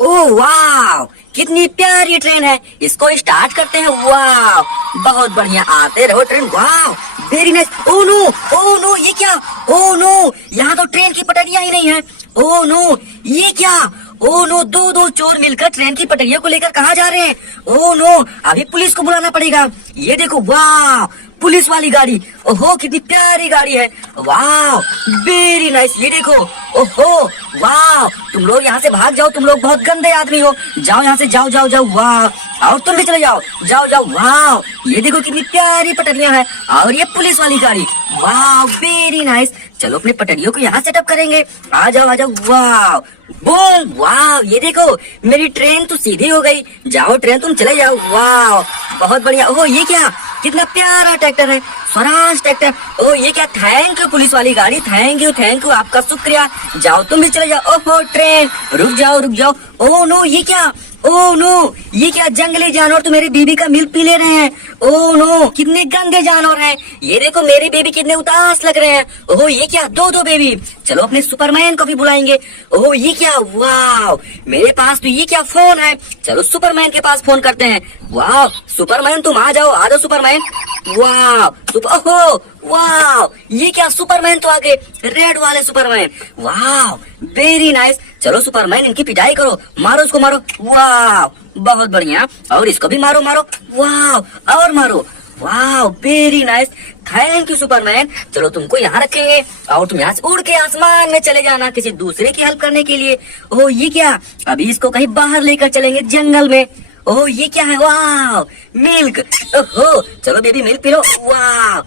ओह वाह, कितनी प्यारी ट्रेन है। इसको स्टार्ट करते हैं। वाह, बहुत बढ़िया, आते रहो ट्रेन। वाह, वेरी नाइस। ओह नो, ये क्या? ओह नो, यहाँ तो ट्रेन की पटरियां ही नहीं है। ओह नो, ये क्या? ओह नो, दो चोर मिलकर ट्रेन की पटरियों को लेकर कहाँ जा रहे हैं? ओह नो, अभी पुलिस को बुलाना पड़ेगा। ये देखो, वाह, पुलिस वाली गाड़ी। ओहो, कितनी प्यारी गाड़ी है। वाह, वेरी नाइस। ये देखो, ओहो, वाह, तुम लोग यहाँ से भाग जाओ, तुम लोग बहुत गंदे आदमी हो। जाओ यहाँ से, जाओ जाओ जाओ। वाह, और तुम भी चले जाओ, जाओ जाओ। वाह, ये देखो कितनी प्यारी पटरियां हैं। और ये पुलिस वाली गाड़ी। वाह, वेरी नाइस। चलो अपने पटरियों को यहाँ सेटअप करेंगे। आ जाओ आ जाओ। वाह, बूम। वाह, ये देखो मेरी ट्रेन तो सीधी हो गई। जाओ ट्रेन, तुम चले जाओ। वाह, बहुत बढ़िया। ओह, ये क्या? कितना प्यारा ट्रैक्टर है, स्वराज ट्रैक्टर। ओह, ये क्या? थैंक यू पुलिस वाली गाड़ी, थैंक यू, आपका शुक्रिया। जाओ तुम भी चले जाओ। ओहो ट्रेन, रुक जाओ। ओह नो, ये क्या? ओह नो, ये क्या? जंगली जानवर तो मेरी बीबी का मिल्क पी ले रहे हैं। ओह नो, कितने गंदे जानवर हैं। ये देखो मेरी बेबी कितने उदास लग रहे हैं। ओह, ये क्या? दो बेबी। चलो अपने सुपरमैन को भी बुलाएंगे। ओह, ये क्या? वाह, मेरे पास तो ये क्या फोन है। चलो सुपरमैन के पास फोन करते हैं। वाह, सुपरमैन तुम आ जाओ सुपरमैन। वाह, ओहो, वाह, ये क्या? सुपरमैन तो आ गए, रेड वाले सुपरमैन। वाह, वेरी नाइस। चलो सुपरमैन, इनकी पिटाई करो, मारो उसको, मारो। वाह, बहुत बढ़िया। और इसको भी मारो। वाह, और मारो। वाह, very nice, thank you Superman. चलो तुमको यहाँ रखेंगे और तुम यहाँ से उड़ के आसमान में चले जाना किसी दूसरे की हेल्प करने के लिए। ओह, ये क्या? अभी इसको कहीं बाहर लेकर चलेंगे, जंगल में। ओह, ये क्या है? वाह, मिल्क। ओहो, चलो बेबी मिल्क पी लो। वाह,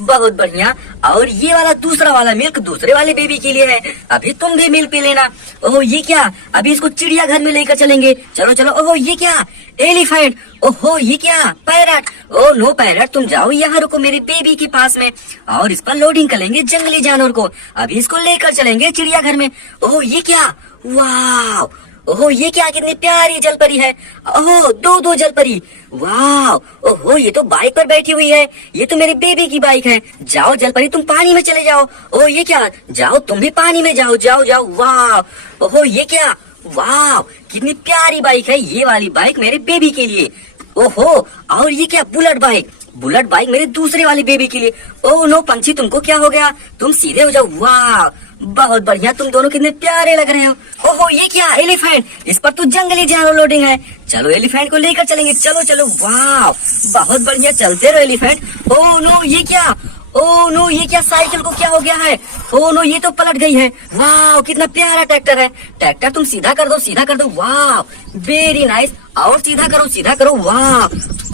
बहुत बढ़िया। और ये वाला दूसरा वाला मिल्क दूसरे वाले बेबी के लिए है। अभी तुम भी मिल्क पी लेना। ओह, ये क्या? अभी इसको चिड़ियाघर में लेकर चलेंगे। चलो। ओह, ये क्या? एलिफेंट। ओहो, ये क्या? पैरट। ओह नो पैरट, तुम जाओ यहाँ, रुको मेरी बेबी के पास में। और इस पर लोडिंग करेंगे जंगली जानवर को। अभी इसको लेकर चलेंगे चिड़ियाघर में। ओह, ये क्या? वाह, ओहो, ये क्या? कितनी प्यारी जलपरी है। ओहो, दो जलपरी। वाह, ओहो, ये तो बाइक पर बैठी हुई है। ये तो मेरी बेबी की बाइक है। जाओ जलपरी, तुम पानी में चले जाओ। ओह, ये क्या? जाओ तुम भी पानी में जाओ। वाह, ओहो, ये क्या? वाह, कितनी प्यारी बाइक है। ये वाली बाइक मेरे बेबी के लिए। ओहो, और ये क्या? बुलेट बाइक मेरे दूसरे वाली बेबी के लिए। ओह नो पंछी, तुमको क्या हो गया? तुम सीधे हो जाओ। वाह, बहुत बढ़िया, तुम दोनों कितने प्यारे लग रहे हो। ओहो, ये क्या? एलिफेंट। इस पर तो जंगली जानवर लोडिंग है। चलो एलिफेंट को लेकर चलेंगे। चलो। वाह, बहुत बढ़िया, चलते रहो एलिफेंट। ओह नो, ये क्या? ओह नो, ये क्या? साइकिल को क्या हो गया है? ओह नो, ये तो पलट गई है। वाह, कितना प्यारा ट्रैक्टर है। ट्रैक्टर तुम सीधा कर दो। वाह, वेरी नाइस। और सीधा करो। वाह,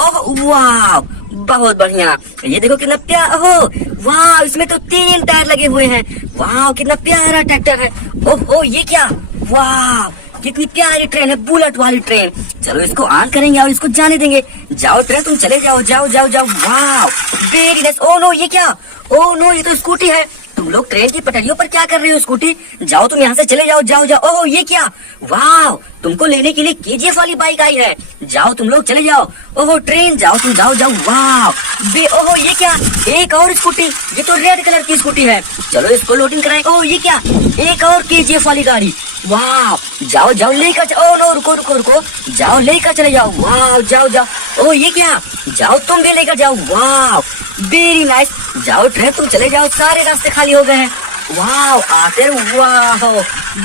ओह वाह, बहुत बढ़िया। ये देखो कितना प्यारा। ओह वाह, इसमें तो 3 टायर लगे हुए हैं। वाह, कितना प्यारा ट्रैक्टर है। ओहो, ये क्या? वाह, कितनी प्यारी ट्रेन है, बुलेट वाली ट्रेन। चलो इसको ऑन करेंगे और इसको जाने देंगे। जाओ ट्रेन, तुम चले जाओ। वाह, वेरी नाइस। ओह नो, ये क्या? ओह नो, ये तो स्कूटी है। तुम लोग ट्रेन की पटरियों पर क्या कर रहे हो? स्कूटी, जाओ तुम यहाँ से चले जाओ। ओह, ये क्या? वाह, तुमको लेने के लिए केजीएफ वाली बाइक आई है। जाओ तुम लोग चले जाओ। ओहो ट्रेन, जाओ तुम जाओ। वाह, ओहो, ये क्या? एक और स्कूटी। ये तो रेड कलर की स्कूटी है। चलो इसको लोडिंग कराएं। ओह, ये क्या? एक और केजीएफ वाली गाड़ी। वाह, जाओ लेकर। ओह नो, रुको, जाओ लेकर चले जाओ। वाह, जाओ। ओह, ये क्या? जाओ तुम भी लेकर जाओ। वाह, वेरी नाइस। जाओ ट्रेन, तुम चले जाओ, सारे रास्ते खाली हो गए हैं। वाह, आते रहो। वाह,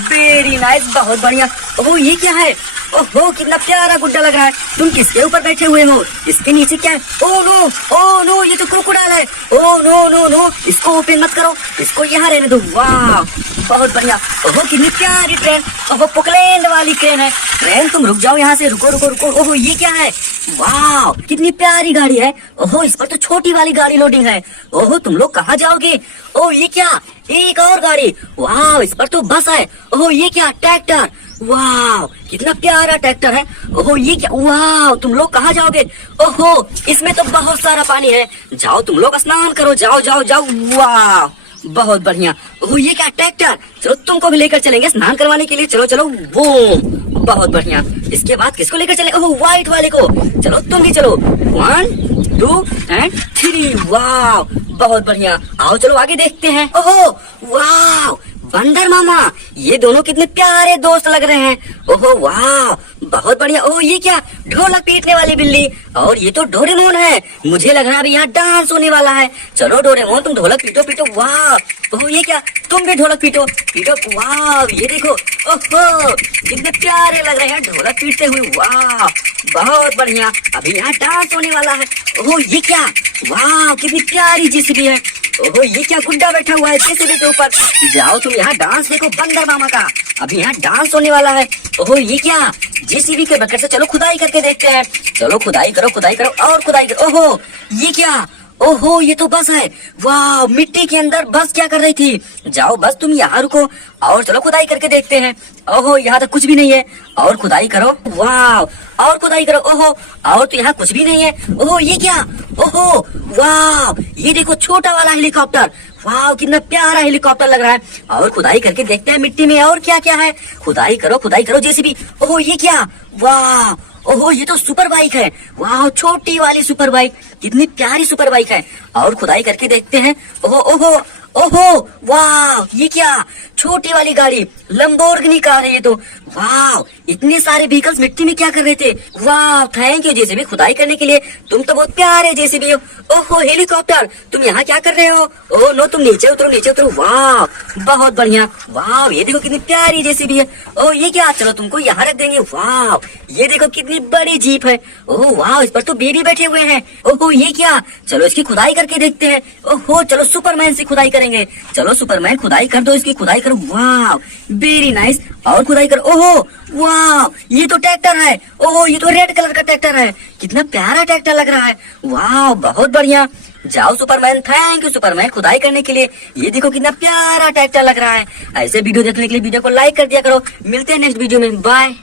वेरी नाइस, बहुत बढ़िया। ओह, ये क्या है? ओहो, कितना प्यारा गुड्डा लग रहा है। तुम किसके ऊपर बैठे हुए हो? इसके नीचे क्या है? ओह नो, ये तो क्रोकोडाइल है। ओह नो, इसको ओपन मत करो, इसको यहाँ रहने दो। वाह, बहुत बढ़िया। ओहो, कितनी प्यारी ट्रेन। ओहो, पोकलैंड वाली ट्रेन है। ट्रेन तुम रुक जाओ यहाँ से, रुको। ओहो, ये क्या है? वाह, कितनी प्यारी गाड़ी है। ओहो, इस पर तो छोटी वाली गाड़ी लोडिंग है। ओहो, तुम लोग कहाँ जाओगे? ओह, ये क्या? एक और गाड़ी। वाह, इस पर तो बस है। ओहो, ये क्या? ट्रैक्टर। वाह, कितना प्यारा ट्रैक्टर है। ओहो, ये क्या? वाह, तुम लोग कहाँ जाओगे? ओहो, इसमें तो बहुत सारा पानी है। जाओ तुम लोग स्नान करो। जाओ। वाह, बहुत बढ़िया। ओहो, ये क्या? ट्रैक्टर। चलो तुमको भी लेकर चलेंगे स्नान करवाने के लिए। चलो। वो बहुत बढ़िया। इसके बाद किसको लेकर चले? ओह, व्हाइट वाले को। चलो तुम भी चलो। 1 2 एंड 3। वाह, बहुत बढ़िया। आओ चलो आगे देखते हैं। ओहो, वाह, बंदर मामा, ये दोनों कितने प्यारे दोस्त लग रहे हैं। ओहो वाह, बहुत बढ़िया। ओह ये क्या, ढोलक पीटने वाली बिल्ली। और ये तो डोरेमोन है। मुझे लग रहा है अभी यहाँ डांस होने वाला है। चलो डोरेमोन, तुम ढोलक पीटो पीटो। वाह, ओह ये क्या, तुम भी ढोलक पीटो पीटो। वाह ये देखो, ओहो कितने प्यारे लग रहे हैं ढोलक पीटते हुए। वाह बहुत बढ़िया, अभी यहाँ डांस होने वाला है। ओह ये क्या, वाह कितनी प्यारी जेसीबी है। ओहो ये क्या, गुड्डा बैठा हुआ है जेसीबी के ऊपर। जाओ तुम यहाँ डांस देखो बंदर मामा का, अभी यहाँ डांस होने वाला है। ओहो ये क्या, जेसीबी के बकेट से चलो खुदाई करके देखते हैं। चलो खुदाई करो और खुदाई करो। ओहो ये क्या, ओहो ये तो बस है। वाह, मिट्टी के अंदर बस क्या कर रही थी। जाओ बस तुम यहाँ रुको और चलो खुदाई करके देखते हैं। ओहो यहाँ तो कुछ भी नहीं है, और खुदाई करो। वाह, और खुदाई करो। ओहो, और तो यहाँ कुछ भी नहीं है। ओहो ये क्या, ओहो वाह, ये देखो छोटा वाला हेलीकॉप्टर। वाह कितना प्यारा हेलीकॉप्टर लग रहा है। और खुदाई करके देखते हैं मिट्टी में और क्या क्या है। खुदाई करो जेसीबी। ओहो ये क्या, वाह, ओहो ये तो सुपर बाइक है। वाह छोटी वाली सुपर बाइक, कितनी प्यारी सुपर बाइक है। और खुदाई करके देखते हैं। ओहो ओहो ओहो वाह, ये क्या, छोटी वाली गाड़ी, लंबोर्गिनी कार है ये तो। वाह इतने सारे व्हीकल्स मिट्टी में क्या कर रहे थे। वाह थैंक यू जेसीबी खुदाई करने के लिए, तुम तो बहुत प्यारे जेसीबी हो। ओहो हेलीकॉप्टर, तुम यहाँ क्या कर रहे हो। ओह नो, तुम नीचे उतरो। वाह बहुत बढ़िया। वाह ये देखो कितनी प्यारी जेसीबी है। ओह ये क्या, चलो तुमको यहाँ रख देंगे। वाह ये देखो कितनी बड़ी जीप है। ओह वाह, इस पर तो बेबी बैठे हुए हैं। ओहो ये क्या, चलो इसकी खुदाई करके देखते हैं। ओहो चलो सुपरमैन से खुदाई करेंगे। चलो सुपरमैन खुदाई कर दो, इसकी खुदाई करो। वाह वेरी नाइस, और खुदाई करो। ओहो वाह, ये तो ट्रैक्टर है। ओहो ये तो रेड कलर का ट्रैक्टर है, कितना प्यारा ट्रैक्टर लग रहा है। वाह बहुत बढ़िया। जाओ सुपरमैन, थैंक यू सुपरमैन खुदाई करने के लिए। ये देखो कितना प्यारा ट्रैक्टर लग रहा है। ऐसे वीडियो देखने के लिए वीडियो को लाइक कर दिया करो। मिलते हैं नेक्स्ट वीडियो में, बाय।